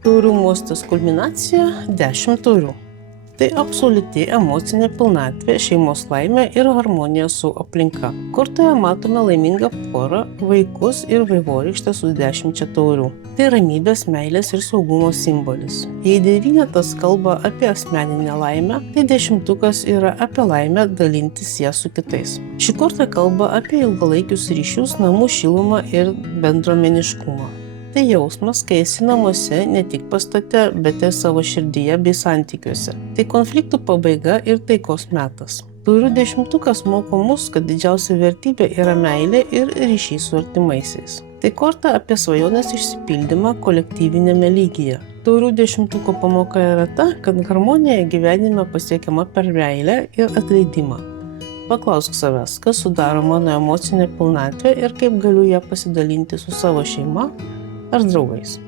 Taurių mostas kulminacija 10 taurių. Tai absoliuti emocinė pilnatvė, šeimos laimė ir harmonija su aplinka. Kortoje matome laimingą porą, vaikus ir vaivorykštę su 10 taurių. Tai ramybės, meilės ir saugumo simbolis. Jei 9 kalba apie asmeninę laimę, tai 10 yra apie laimę dalintis ją su kitais. Ši korta kalba apie ilgalaikius ryšius, namų šilumą ir bendruomeniškumą. Tai jausmas, kai esi namuose ne tik pastate, bet ir savo širdyje bei santykiuose. Tai konfliktų pabaiga ir taikos metas. Taurių 10 moko mus, kad didžiausia vertybė yra meilė ir ryšys su artimaisiais. Tai korta apie svajonės išsipildymą kolektyvinėme lygyje. Taurių 10 pamoka yra ta, kad harmonija gyvenime pasiekiama per meilę ir atleidimą. Paklausk savęs, kas sudaro mano emocinę pilnatvę ir kaip galiu ją pasidalinti su savo šeima ar draugais.